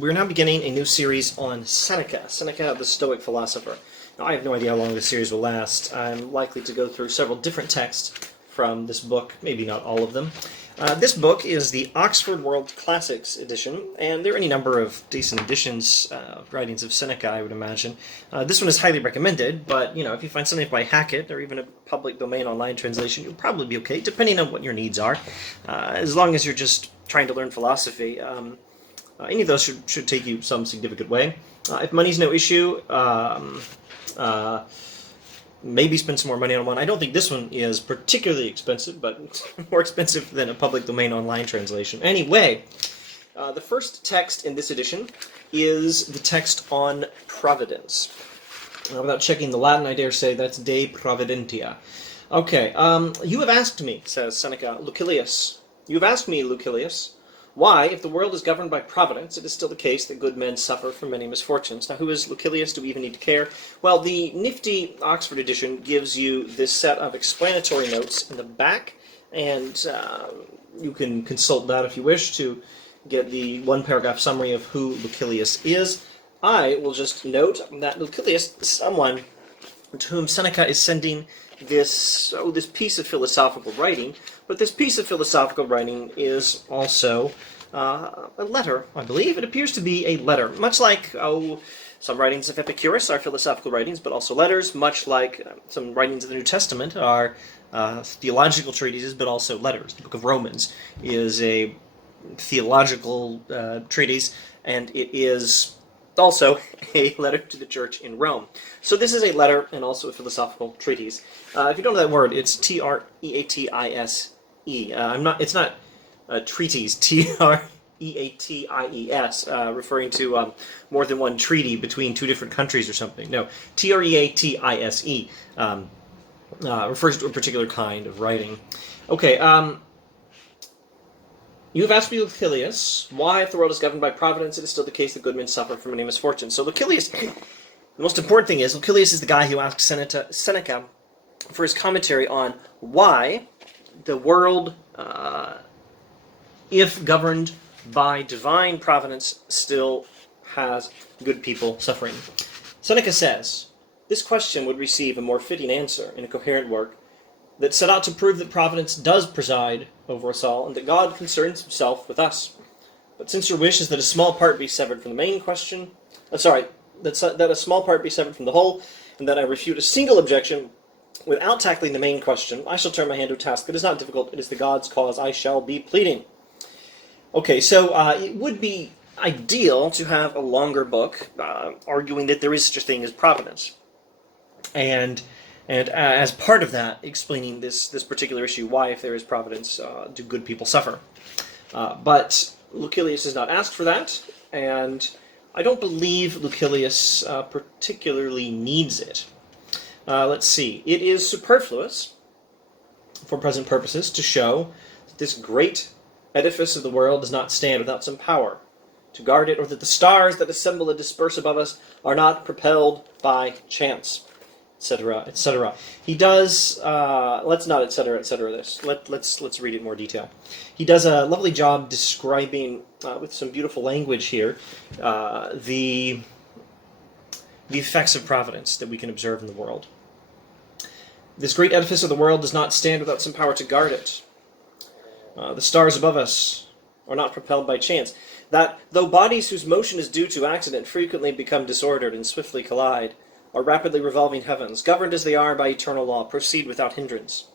We're now beginning a new series on Seneca, the Stoic philosopher. Now, I have no idea how long this series will last. I'm likely to go through several different texts from this book, maybe not all of them. This book is the Oxford World Classics edition, and there are any number of decent editions, writings of Seneca, I would imagine. This one is highly recommended, but if you find something by Hackett or even a public domain online translation, you'll probably be okay, depending on what your needs are. As long as you're just trying to learn philosophy, any of those should take you some significant way. If money's no issue, maybe spend some more money on one. I don't think this one is particularly expensive, but more expensive than a public domain online translation. Anyway, the first text in this edition is the text on Providence. Without checking the Latin, I dare say that's De Providentia. Okay, you have asked me, says Seneca, Lucilius. You have asked me, Lucilius, why, if the world is governed by providence, it is still the case that good men suffer from many misfortunes. Now, who is Lucilius? Do we even need to care? Well, the nifty Oxford edition gives you this set of explanatory notes in the back, and you can consult that if you wish to get the one-paragraph summary of who Lucilius is. I will just note that Lucilius is someone to whom Seneca is sending this piece of philosophical writing, but this piece of philosophical writing is also a letter, I believe. It appears to be a letter, much like, some writings of Epicurus are philosophical writings, but also letters, much like some writings of the New Testament are theological treatises, but also letters. The Book of Romans is a theological treatise, and it is also a letter to the church in Rome. So this is a letter and also a philosophical treatise. If you don't know that word, it's Treatise. It's not a treatise, Treaties, referring to more than one treaty between two different countries or something. No, Treatise refers to a particular kind of writing. Okay, you have asked me, Lucilius, why, if the world is governed by providence, it is still the case that good men suffer from many misfortunes. So Lucilius, the most important thing is, Lucilius is the guy who asked Seneca for his commentary on why the world, if governed by divine providence, still has good people suffering. Seneca says, this question would receive a more fitting answer in a coherent work that set out to prove that providence does preside over us all, and that God concerns himself with us. But since your wish is that a small part be severed from the main question, that a small part be severed from the whole, and that I refute a single objection without tackling the main question, I shall turn my hand to a task that is not difficult. It is the God's cause I shall be pleading. Okay, so it would be ideal to have a longer book arguing that there is such a thing as providence. And as part of that, explaining this particular issue, why, if there is providence, do good people suffer? But Lucilius has not asked for that, and I don't believe Lucilius particularly needs it. Let's see. It is superfluous, for present purposes, to show that this great edifice of the world does not stand without some power to guard it, or that the stars that assemble and disperse above us are not propelled by chance, etc., etc. He does, let's not etc., etc. this. Let's read it in more detail. He does a lovely job describing, with some beautiful language here, the effects of providence that we can observe in the world. This great edifice of the world does not stand without some power to guard it. The stars above us are not propelled by chance. That, though bodies whose motion is due to accident frequently become disordered and swiftly collide, our rapidly revolving heavens, governed as they are by eternal law, proceed without hindrance.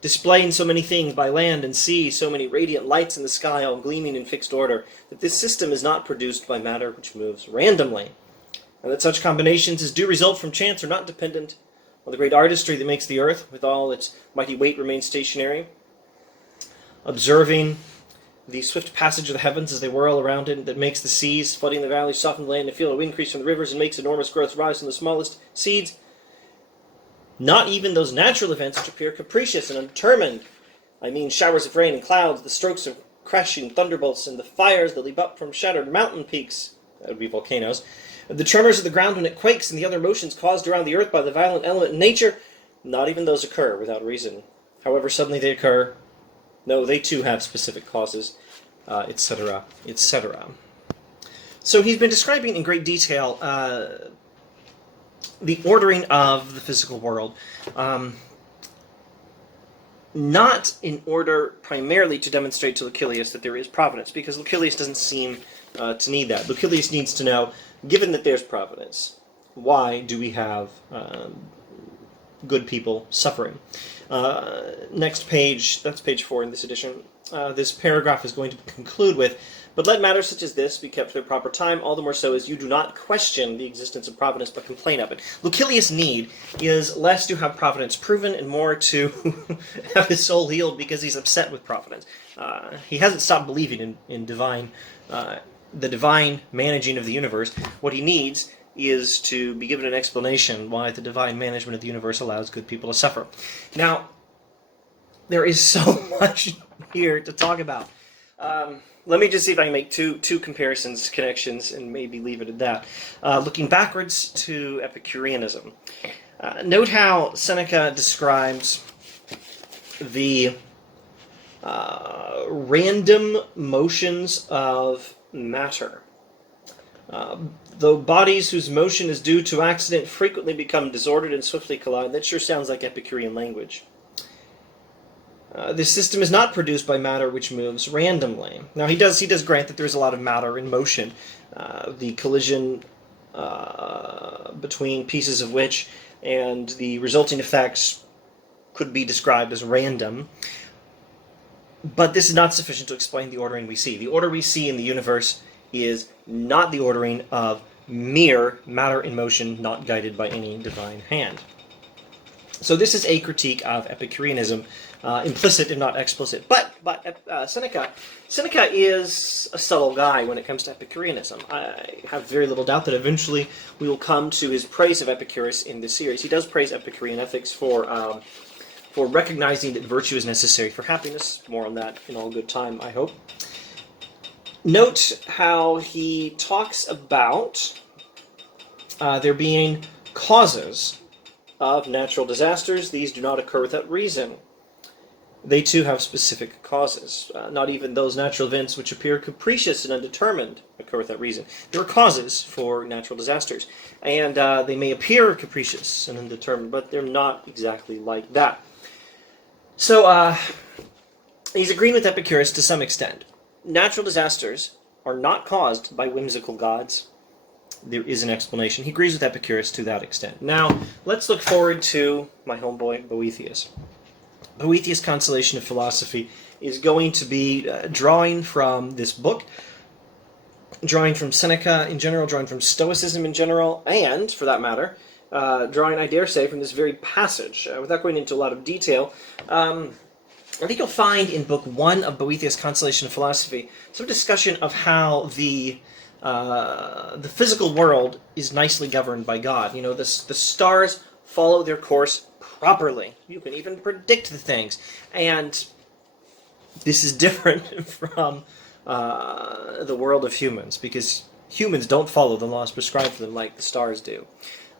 Displaying so many things by land and sea, so many radiant lights in the sky, all gleaming in fixed order, that this system is not produced by matter which moves randomly, and that such combinations as do result from chance are not dependent on the great artistry that makes the earth, with all its mighty weight, remain stationary, observing the swift passage of the heavens as they whirl around it, that makes the seas, flooding the valleys, soften the land, and feel a increase from the rivers, and makes enormous growth rise from the smallest seeds. Not even those natural events which appear capricious and undetermined, I mean showers of rain and clouds, the strokes of crashing thunderbolts, and the fires that leap up from shattered mountain peaks, that would be volcanoes, the tremors of the ground when it quakes, and the other motions caused around the earth by the violent element in nature, not even those occur without reason. However suddenly they occur, no, they too have specific causes, etc., etc. So he's been describing in great detail the ordering of the physical world, not in order primarily to demonstrate to Lucilius that there is providence, because Lucilius doesn't seem to need that. Lucilius needs to know, given that there's providence, why do we have good people suffering? Next page, that's page 4 in this edition. This paragraph is going to conclude with, "But let matters such as this be kept to their proper time, all the more so as you do not question the existence of providence, but complain of it." Lucilius' need is less to have providence proven and more to have his soul healed because he's upset with providence. He hasn't stopped believing in the divine managing of the universe. What he needs is to be given an explanation why the divine management of the universe allows good people to suffer. Now, there is so much here to talk about. Let me just see if I can make two comparisons, connections, and maybe leave it at that. Looking backwards to Epicureanism. Note how Seneca describes the random motions of matter. Though bodies whose motion is due to accident frequently become disordered and swiftly collide. That sure sounds like Epicurean language. This system is not produced by matter which moves randomly. Now he does grant that there's a lot of matter in motion. The collision between pieces of which and the resulting effects could be described as random. But this is not sufficient to explain the ordering we see. The order we see in the universe is not the ordering of mere matter in motion, not guided by any divine hand. So this is a critique of Epicureanism, implicit if not explicit. But Seneca is a subtle guy when it comes to Epicureanism. I have very little doubt that eventually we will come to his praise of Epicurus in this series. He does praise Epicurean ethics for recognizing that virtue is necessary for happiness. More on that in all good time, I hope. Note how he talks about there being causes of natural disasters. These do not occur without reason. They too have specific causes. Not even those natural events which appear capricious and undetermined occur without reason. There are causes for natural disasters, and they may appear capricious and undetermined, but they're not exactly like that. So he's agreeing with Epicurus to some extent. Natural disasters are not caused by whimsical gods. There is an explanation. He agrees with Epicurus to that extent. Now, let's look forward to my homeboy Boethius. Boethius' Consolation of Philosophy is going to be drawing from this book, drawing from Seneca in general, drawing from Stoicism in general, and, for that matter, drawing, I dare say, from this very passage. Without going into a lot of detail, I think you'll find in Book 1 of Boethius' Consolation of Philosophy some discussion of how the physical world is nicely governed by God. You know, the stars follow their course properly. You can even predict the things. And this is different from the world of humans, because humans don't follow the laws prescribed for them like the stars do.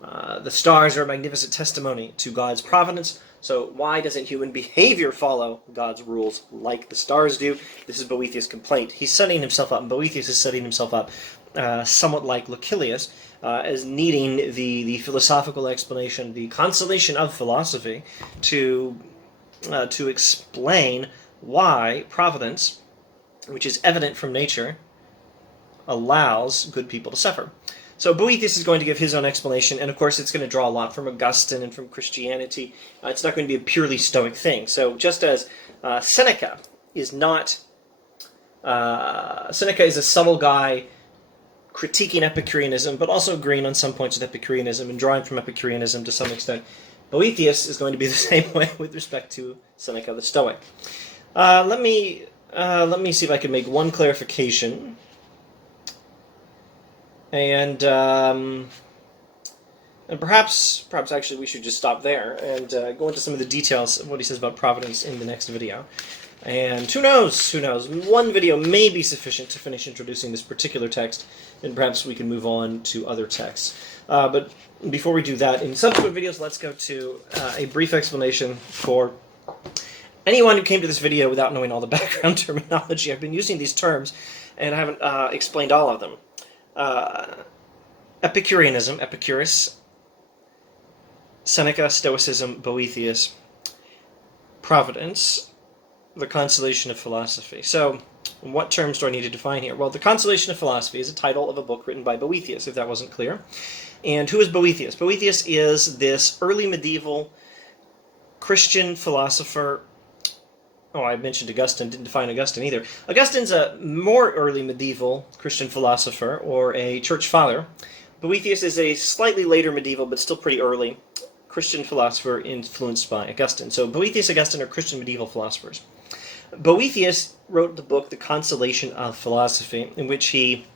The stars are a magnificent testimony to God's providence. So why doesn't human behavior follow God's rules like the stars do? This is Boethius' complaint. He's setting himself up, and Boethius is setting himself up somewhat like Lucilius, as needing the philosophical explanation, the consolation of philosophy, to explain why providence, which is evident from nature, allows good people to suffer. So Boethius is going to give his own explanation, and of course it's going to draw a lot from Augustine and from Christianity. It's not going to be a purely Stoic thing. So just as Seneca is not... Seneca is a subtle guy critiquing Epicureanism, but also agreeing on some points with Epicureanism and drawing from Epicureanism to some extent. Boethius is going to be the same way with respect to Seneca the Stoic. Let me see if I can make one clarification. And perhaps actually we should just stop there and go into some of the details of what he says about providence in the next video. And who knows, one video may be sufficient to finish introducing this particular text, and perhaps we can move on to other texts. But before we do that, in subsequent videos, let's go to a brief explanation for anyone who came to this video without knowing all the background terminology. I've been using these terms, and I haven't explained all of them. Epicureanism, Epicurus, Seneca, Stoicism, Boethius, Providence, the consolation of philosophy. So, what terms do I need to define here? Well, the consolation of philosophy is a title of a book written by Boethius, if that wasn't clear. And who is Boethius? Boethius is this early medieval Christian philosopher. Oh, I mentioned Augustine, didn't define Augustine either. Augustine's a more early medieval Christian philosopher, or a church father. Boethius is a slightly later medieval, but still pretty early, Christian philosopher influenced by Augustine. So Boethius and Augustine are Christian medieval philosophers. Boethius wrote the book The Consolation of Philosophy, in which he,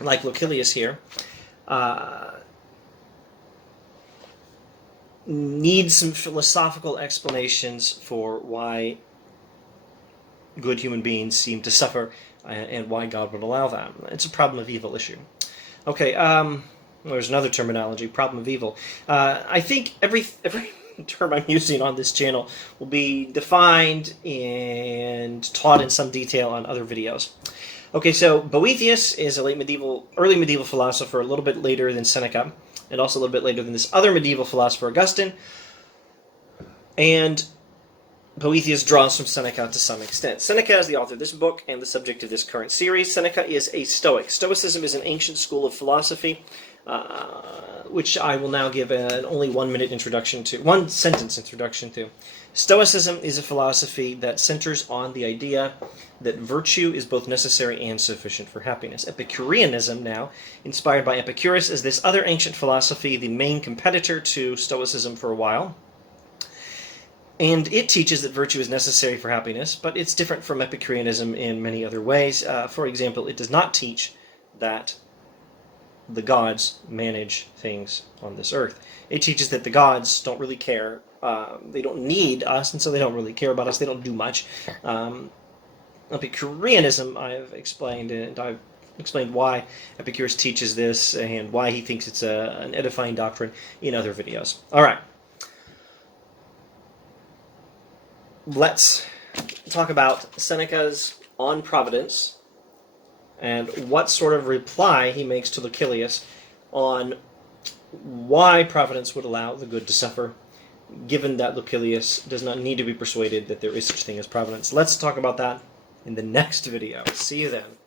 like Lucilius here, needs some philosophical explanations for why good human beings seem to suffer and why God would allow that. It's a problem of evil issue. Okay, there's another terminology, problem of evil. I think every term I'm using on this channel will be defined and taught in some detail on other videos. Okay, so Boethius is a early medieval philosopher, a little bit later than Seneca, and also a little bit later than this other medieval philosopher, Augustine. And Boethius draws from Seneca to some extent. Seneca is the author of this book and the subject of this current series. Seneca is a Stoic. Stoicism is an ancient school of philosophy, which I will now give an only 1 minute introduction to, 1 sentence introduction to. Stoicism is a philosophy that centers on the idea that virtue is both necessary and sufficient for happiness. Epicureanism, now, inspired by Epicurus, is this other ancient philosophy, the main competitor to Stoicism for a while. And it teaches that virtue is necessary for happiness, but it's different from Epicureanism in many other ways. For example, it does not teach that the gods manage things on this earth. It teaches that the gods don't really care. They don't need us, and so they don't really care about us. They don't do much. Epicureanism, I've explained, and I've explained why Epicurus teaches this and why he thinks it's an edifying doctrine in other videos. All right. Let's talk about Seneca's On Providence and what sort of reply he makes to Lucilius on why Providence would allow the good to suffer, given that Lucilius does not need to be persuaded that there is such thing as Providence. Let's talk about that in the next video. See you then.